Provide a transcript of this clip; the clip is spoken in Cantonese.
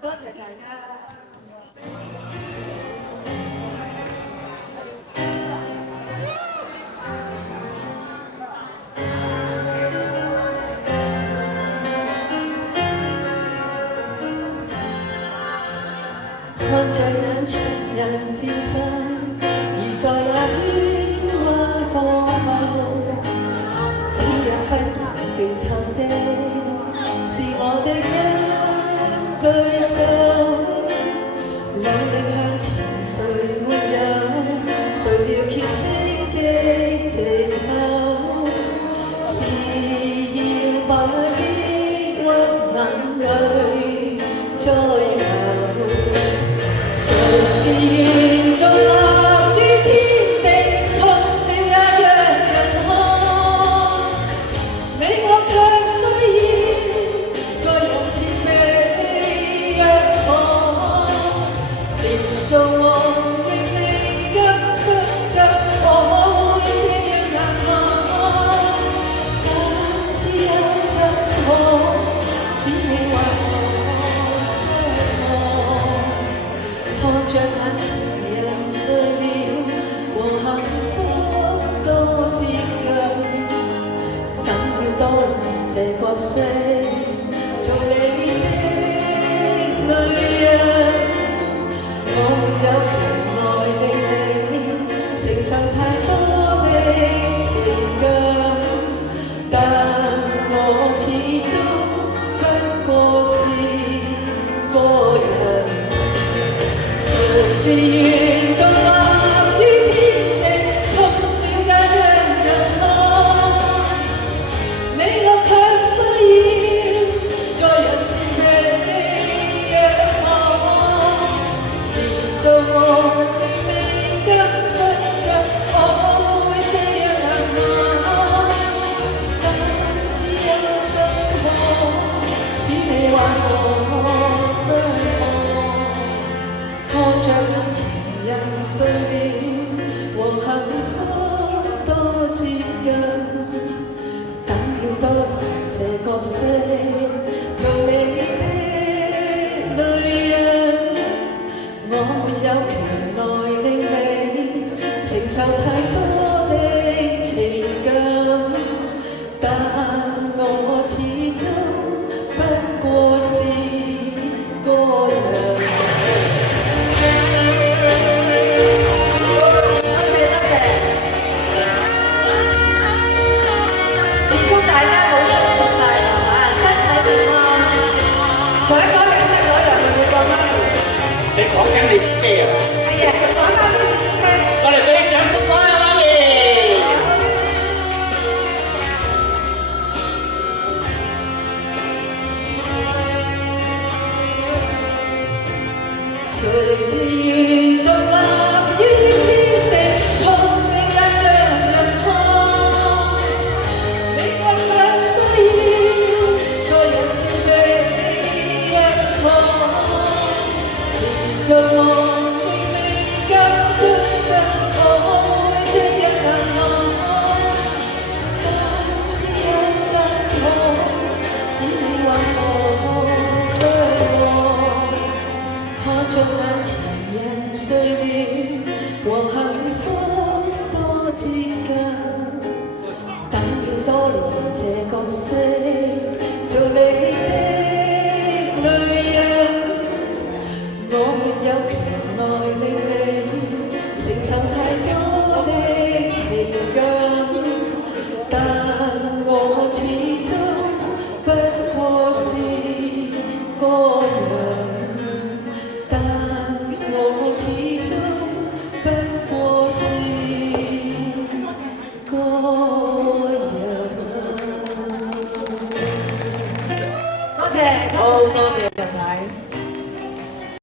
多謝大家。看着眼前人漸逝，而在那喧嘩過後，只有揮拳拳頭的是我的一對手。努力向前，誰沒有？誰要歇息的藉口？是要把抑鬱眼淚再流。誰自願獨立於天地，痛了也讓人看。你我卻需要再用錢被約望，連做夢亦未敢想像我會這樣難忘。但是又怎可使你還我失望？看着眼前人睡了，和幸福多接近，等了多年這角色，做你的女人。我沒有權來令你承受太多的情感，但我始終不過是個人。誰自願獨立於天地，痛了也讓人看。你我卻需要在人前被仰望，連做夢亦未敢想像我會這樣難忘。但是又怎可使你還我失望？看着眼前人睡了，和幸福多接近，等了多年這角色，做你的女人。我沒有權來令你承受太多的情感，但我始終不過是個人。你講緊你自己啊？係啊，佢講翻佢自己聽。我哋俾啲掌聲幫阿媽咪。誰自願獨立於天地，痛了也讓人看。你我卻需要在人前被仰望，連做夢亦未敢想像我會這樣難忘。但是又怎可使你還我失望？看着眼前人睡了，和幸福多接近，等了多年這角色，做你的女人。我沒有權來令你承受太多的情感，但我始終不過是個人。但我始終不過是個人。多謝，好多謝陳太。